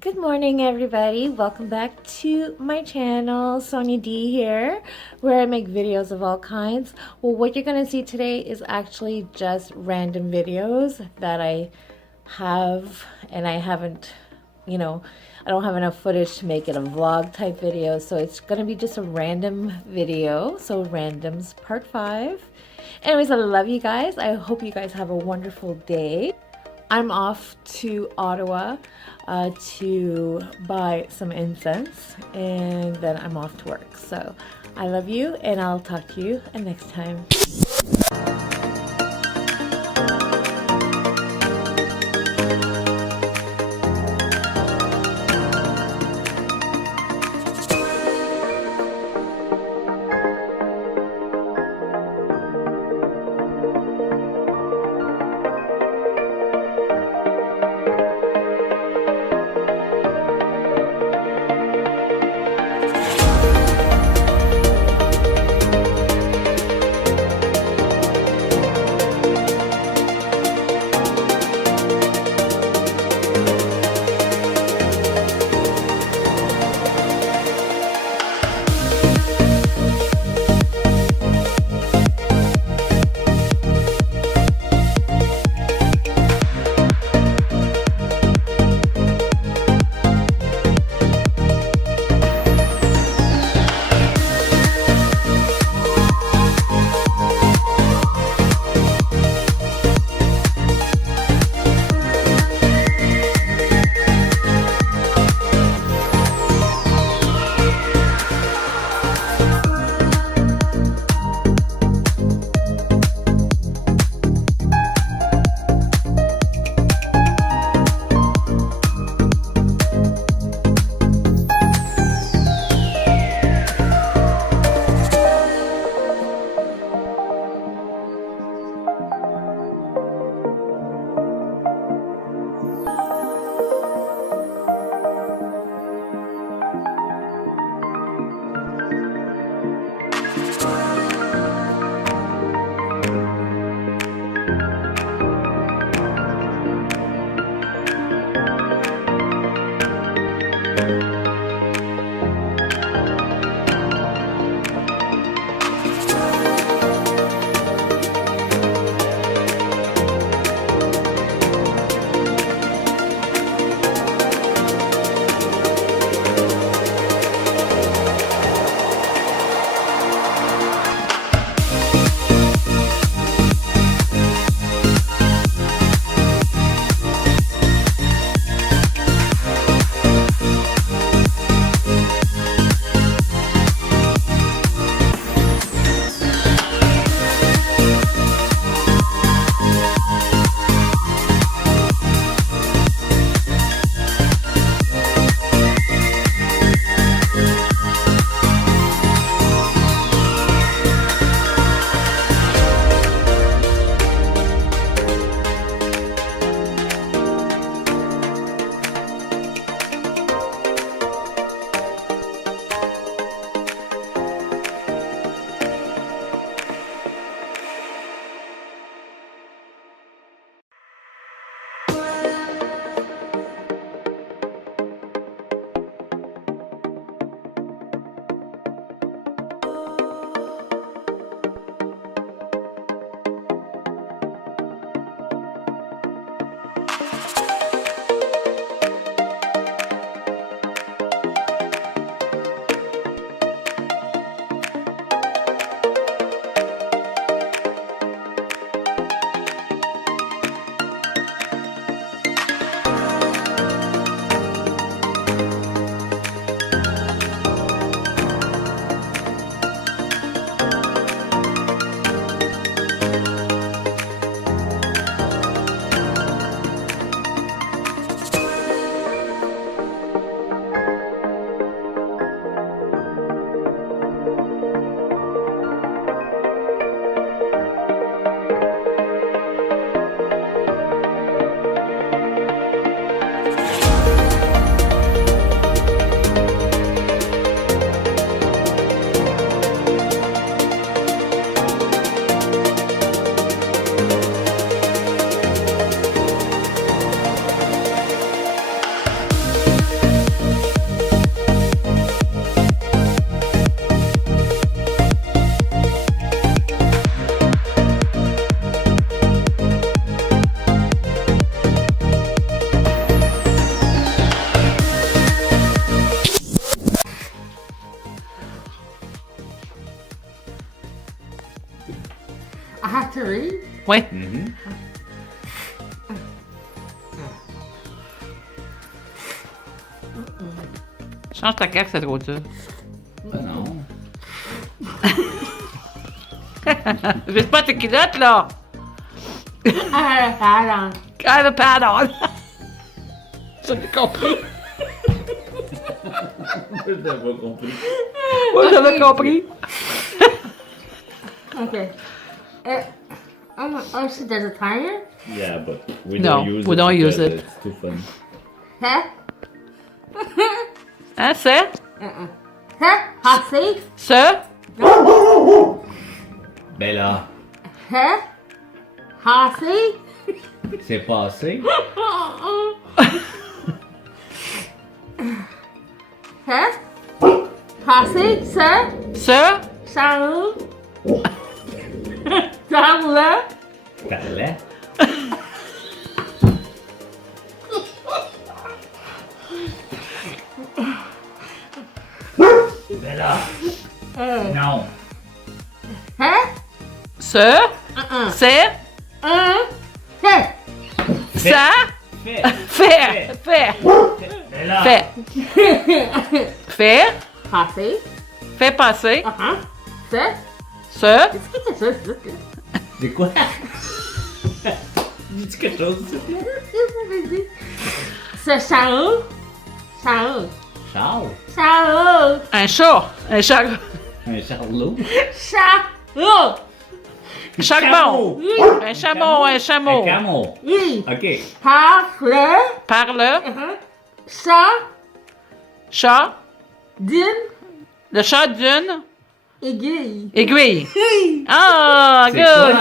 Good morning, everybody. Welcome back to my channel. Sonia D here, where I make videos of all kinds. Well, what you're going to see today is actually just random videos that I have, and I haven't, I don't have enough footage to make it a vlog type video, so it's going to be just a random video. So randoms part 5. Anyways, I love you guys. I hope you guys have a wonderful day. I'm off to Ottawa to buy some incense, and then I'm off to work. So I love you, and I'll talk to you next time. Ouais. Change ta carte, c'est trop dur. Ben non. Vise pas tes culottes, là. Pardon. Ah, pardon. J'avais compris. Je n'ai pas compris. Moi, j'avais compris. Okay. Oh, so there's a timer? Yeah, but we No, don't use we it. don't use because it. It's too fun. Huh? Hein, c'est? Huh? Hussy? Ce? Ben là, Huh? Hussy? c'est passé. Huh? Hussy? Sir? Ce? Salut? Salut? Parlait. Ben là, non. Huh? Ce? C'est? Hey! Ça? Fait. Fait. Fait. Ben là. Fait. Fait. Hussy? Fait passer. Uh-huh. Sir? Ce? Est-ce que c'est ça? C'est quoi? Dis-tu quelque chose, s'il te plaît? C'est salut? Salut? Charles? Salut? Un chat. Un chat. Un Charlot? Salut? Chameau. Oui. Un chameau. Un Un chameau. camel. Oui. OK. Parle. Parle. Ça. Chat. D'une. Le chat d'une Aiguille. aiguille. Ah, C'est quoi,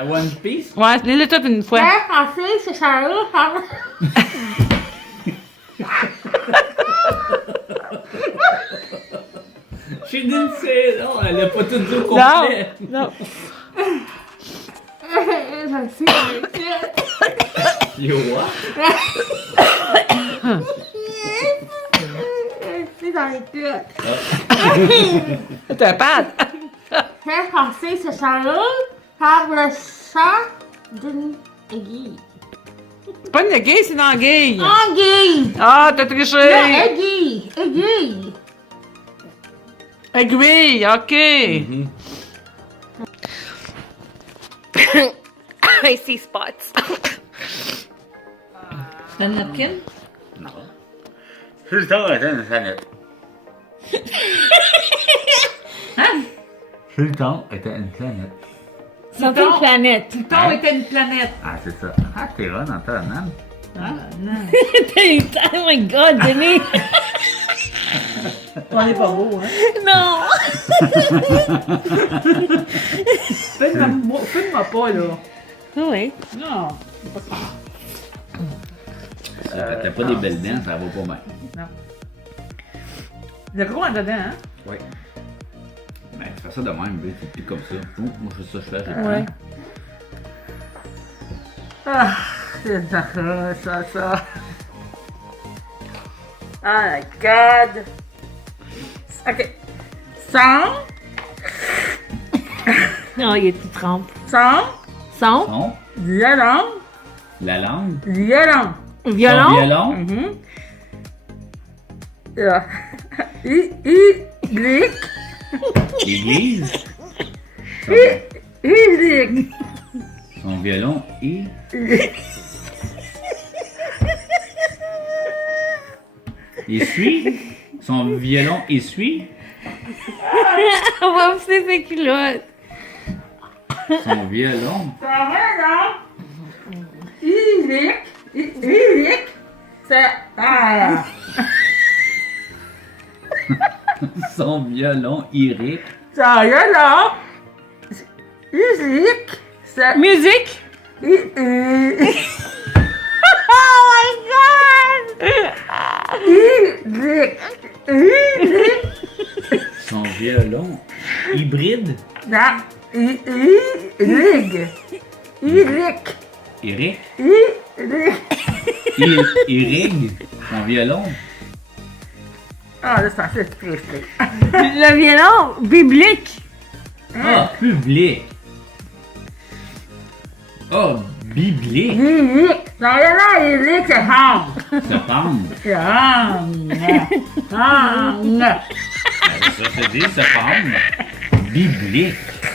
good. One Piece? Ouais, lis-le tout une fois. Hein, français, c'est salut. She didn't say it. Non, elle a pas tout dit au complet. Non. You what? C'est dans les culottes. T'es un pad. Hein, français, c'est salut. Parle ça d'une aiguille. C'est pas une aiguille, c'est une anguille. Aiguille. Ah, t'as Non, triché. aiguille. Aiguille. Aiguille, ok. I see spots. Un napkin? Non. Sultan était une planète. Hein? Sultan était une planète. C'est une planète. Pluton était une planète. Ah, c'est ça. Ah, t'es bonne en temps, non? Oh my god, Denis. On est pas beau, hein? Non. Filme-moi pas, là. Oui. Non. Si t'as pas des belles dents, ça va pas mal. Non. Il y a gros en dedans, hein? Oui. Ben, tu fais ça de même, c'est plus comme ça. Ouh, moi, je fais ça, je fais. Ouais. Ah, c'est ça. Oh my god. Ok. Son. Non, il est tout trempe. Son. Son. Son, Violon. la langue, Violon. Violon. son violon, Mhm. Iblique. l'église, Iblique. son violon et essuie, son violon essuie, On va pousser ses culottes. son violon, Iblique. C'est... Ah. son violon irique, Ça violon. Musique. C'est... Musique. Oh my god. Iblique. son violon hybride, Non. Iligue. Ilique. irique, Iligue. irrigue, son violon, Ah, là, c'est assez triste. Le violon biblique. ah, public, Oh, biblique. Non, il est que ham. Septembre. Ah, Ça se dit septembre. Biblique.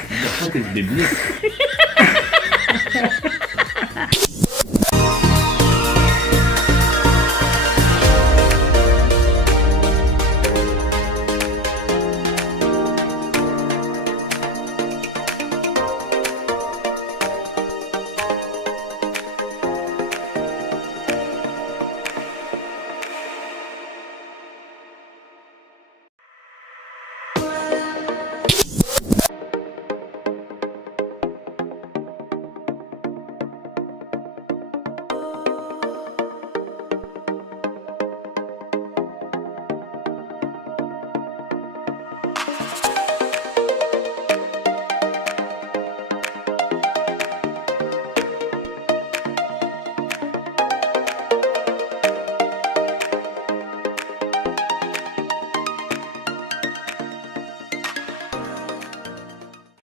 De quoi t'es biblique?